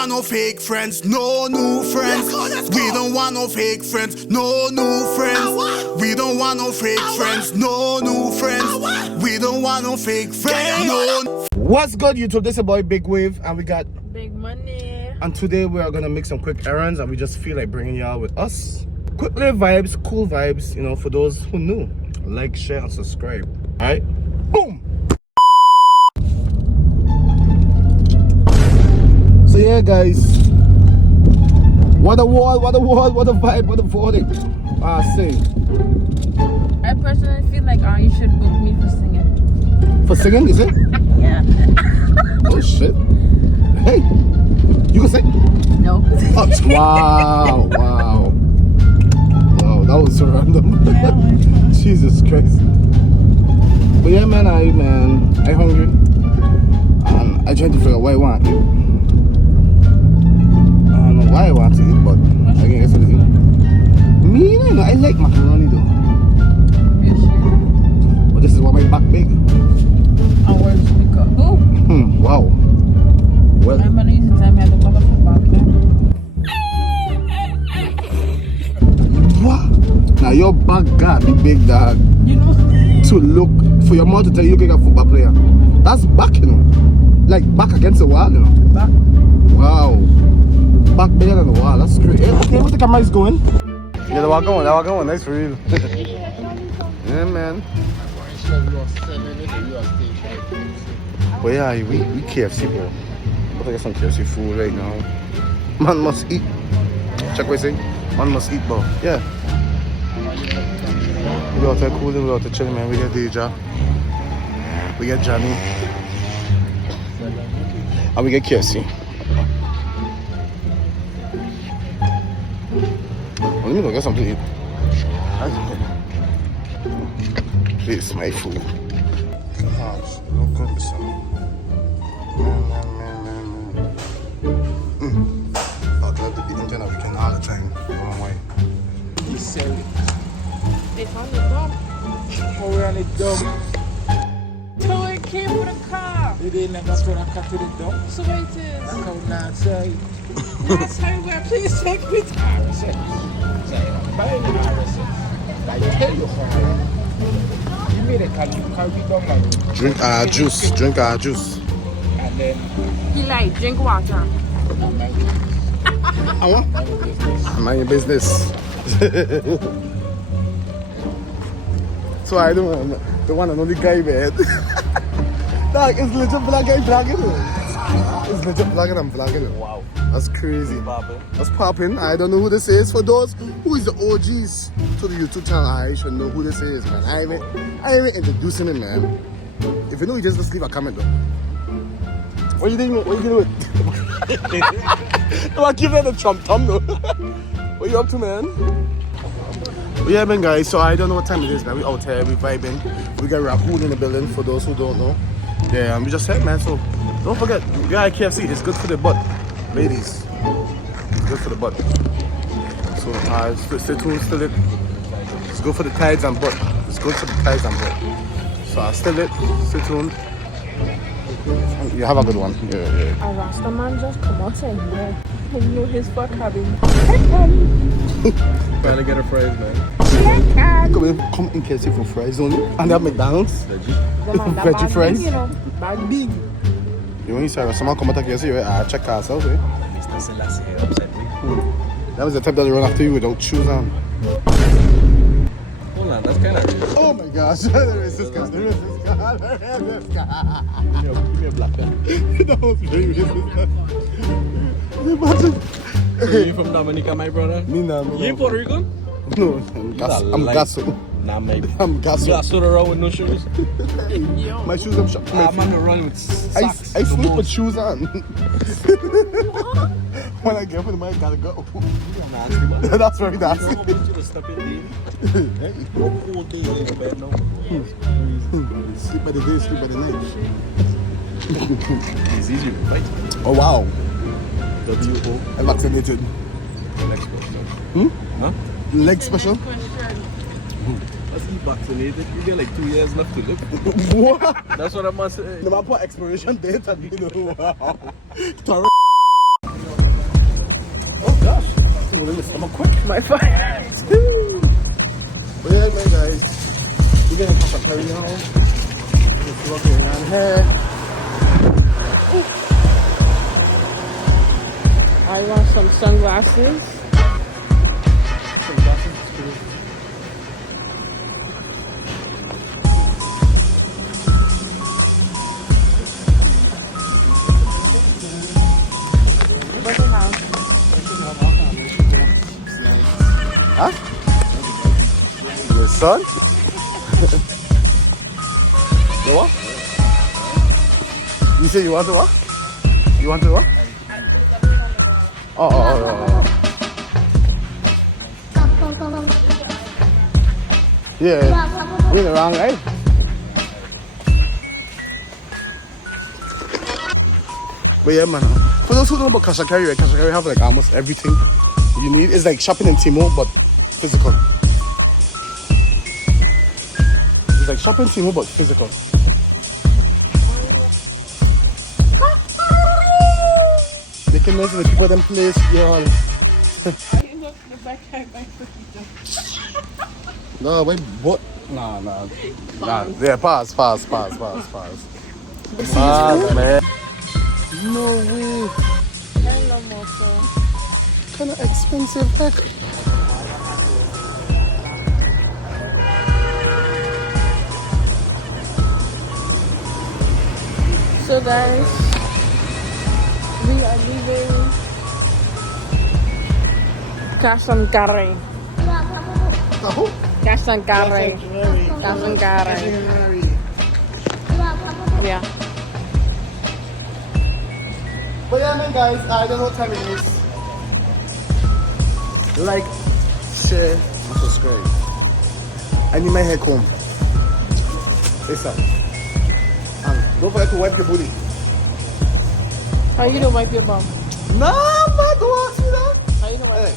want no fake friends, no new friends. We don't want no fake friends, no new friends. We don't want no fake friends, no new friends. We don't want no fake friends, no. What's good, YouTube? This is your boy Big Wave, and we got Big Money. And today we are gonna make some quick errands, and we just feel like bringing y'all with us. Quick little vibes, cool vibes, you know, for those who new. Like, share, and subscribe. All right, boom. So yeah, guys, what a wall, what a wall, what a vibe, what a voting. Say. I personally feel like you should book me for singing. For singing, is it? Yeah. Oh shit. Hey, you can sing? No. Oh, wow, wow. Wow, that was so random. Jesus Christ. But yeah, man, I hungry. And I trying to figure out what I want to eat. I don't know why I want to eat, but I can get something to eat. Me, you know, I like macaroni though. You sure? But this is what my back big. And where's the speaker? Oh. Wow. Well, I'm gonna use the time I have the mother for back there. what? Now your back got be big, dog. You know? To look for your mom to tell you you're a football player. That's back, you know. Like back against the wall, you know. Back. Wow. Back bigger than the wall. That's great. Hey, okay, where the camera is going? Yeah, the walk going. Nice for real. Yeah, man. But yeah, we KFC, bro. I'm gonna get some KFC food right now. Man must eat. Check what I say. Man must eat, bro. Yeah. We out there cooling, we out there chilling, man. We get Deja. We get Johnny. And we get KFC. Well, let me go get something to eat. This is my food. Gosh, look good this one. Man. I'd love to be Indian African all the time. Wrong way. You sell it. It's on the dump. Oh, we're on the dump. So it came with a car. You didn't never throw a car to the dump. So it is. I come not say. Last time where please take me to RSS. Say, I'm buying the RSS. I tell you how. You made a car, you carry down like. Drink our juice. Drink our juice. And then. He like drink water. I'm like, I want. Mind your business. So I don't want the one and only guy, man. Dog, it's legit black guy vlogging. It's legit vlogging, I'm vlogging. Wow. That's crazy. That's popping. I don't know who this is. For those who is the OGs to the YouTube channel, I should know who this is, man. I ain't introducing him, man. If you know, you just leave a comment though. What you doing? What you doing? No, I keep that the Trump thumb though. What you up to, man? But yeah, man, guys. So I don't know what time it is, man. We out here, we vibing. We got Raccoon in the building. For those who don't know, yeah, we just said, man. So don't forget, yeah, KFC. It's good for the butt, ladies. It's good for the butt. So stay tuned, still it. It's good for the thighs and butt. It's good for the thighs and butt. So still it. Stay tuned. You have a good one. Yeah. A Rasta man just come out and here. You know his fuck having. Trying to get a fries, man. Come in KFC for fries only. And they have McDonald's. Veggie fries. You know, bad big. You want to say someone come attack KFC, right? Check ourselves, eh? That was the type that they run after you without shoes on. Hold on, that's kind of real. Oh my gosh, there is this guy. There is this guy. There is this guy. Give me a black pen. That was very Imagine. Are you from Dominica, my brother? Me nah, You Puerto Rican? No, I'm Gasso. Nah, maybe. I'm Gasso. You got stood around with no shoes? My shoes I'm shot. I'm on the run with socks. I sleep with shoes on. When I get up in the morning, I gotta go. Nasty, man. That's very nasty. You should have stepped in daily. No whole day in the bed, no. Sleep by the day, sleep by the night. It's easier to fight. Oh wow. W.O. I'm vaccinated. Next question. Huh? Leg special? Let's be vaccinated. You get like 2 years left to live. What? That's what I must say. No matter what expiration date and you know. Oh gosh. Oh, let me stomach quick. My fire. But yeah, man, guys. We're gonna catch a curry now. Let's see what's going on here. I want some sunglasses. Sunglasses, it's cool. Huh? Your son? The what? You say you want to what? You want to what? Oh. Yeah, we're in the wrong way. But yeah, man. For those who don't know about Cash and Carry, right? Cash and Carry have like almost everything you need. It's like shopping in Timo, but physical. It's like shopping in Timo, but physical. They can listen to the people them place, y'all. No, wait, what? Nah. Yeah, pass. Pass, man. No way. Hello, Moto. Kind of expensive, heck. So guys, we are leaving Cash and Carry. Cash and Carry. Yeah. But yeah, man, guys, I don't know what time it is. Like, share, and subscribe. I need my hair comb. Listen. And don't forget to wipe your booty. How you don't wipe your bum? Nah, man, don't ask me that. How you don't wipe? Hey.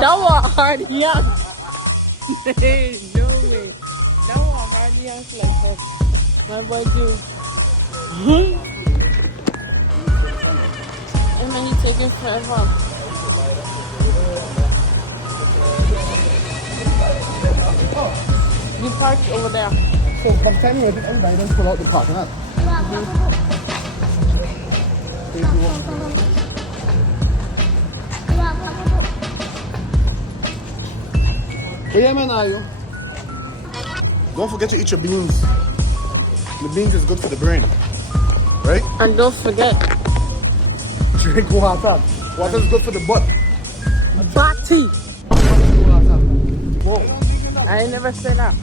That was hard young. No way. That was hard young like that. My boy do. And then you taking forever. You parked over there. So, by the time you edit everybody, don't pull out the parking lot. But yeah, man, don't forget to eat your beans. The beans is good for the brain, right? And don't forget, Drink water. Water is good for the butt. Bati. Whoa. I never said that.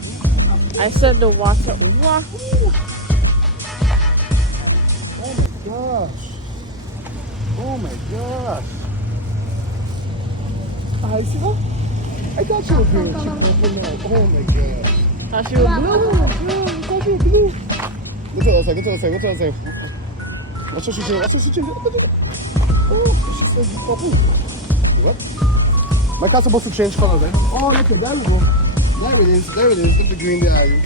I said the water. Wahoo. Oh my gosh. I see that? I thought you were doing chicken. Oh my gosh. How she was blue? Go to outside. Watch what she's doing. Oh, she said bubble. What? My car's supposed to change colors, eh? Oh, okay, there we go. There it is. Look the green there, are you?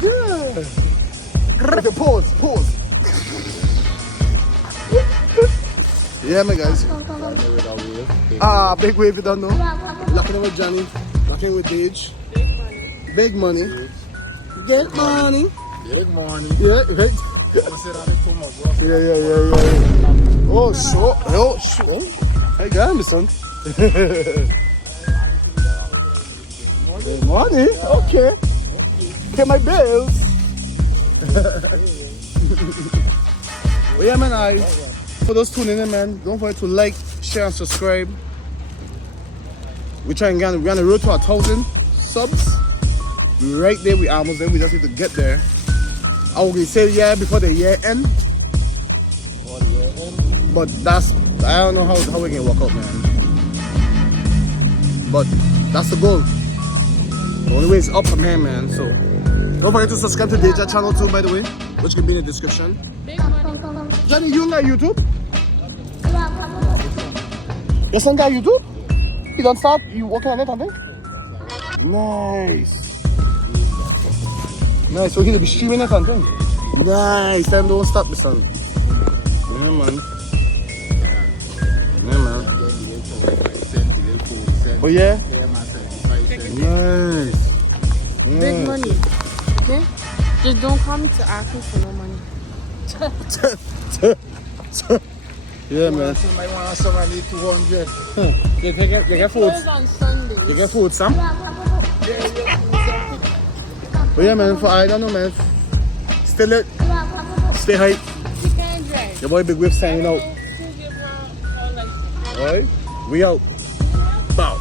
Good. Okay, pause. Yeah, my guys. Big wave, you don't know. Locking in with Johnny. Locking with Dej. Big money. Get money. Yeah, right. Yeah. Oh, sure. Hey, got me, son. Money? Okay. Pay my bills. Well, yeah, man, for those tuning in, man, don't forget to like, share, and subscribe. We're on the road to 1,000 subs. We're right there. We're almost there. We just need to get there. I will say yeah before the year end. But I don't know how we can work out, man. But that's the goal. The only way is up from here, man. So don't forget to subscribe to Deja channel too, by the way, which can be in the description. Big money. Johnny, you got YouTube? Your son got YouTube? He don't start. You working on it, I think? Nice. So he'll be streaming it and thing. Nice. Them don't stop me, son. Yeah, man. Yeah, man. Oh, yeah? Nice. Big money. Okay? Just don't call me to ask me for no money. Yeah, man. Somebody want somebody 200. You get food. Close on Sunday. You get food, Sam? But yeah, man, I don't know, man. Still it. Stay hype. Chicken drive. Your boy Big Whip signing out. Alright? We out. Bow.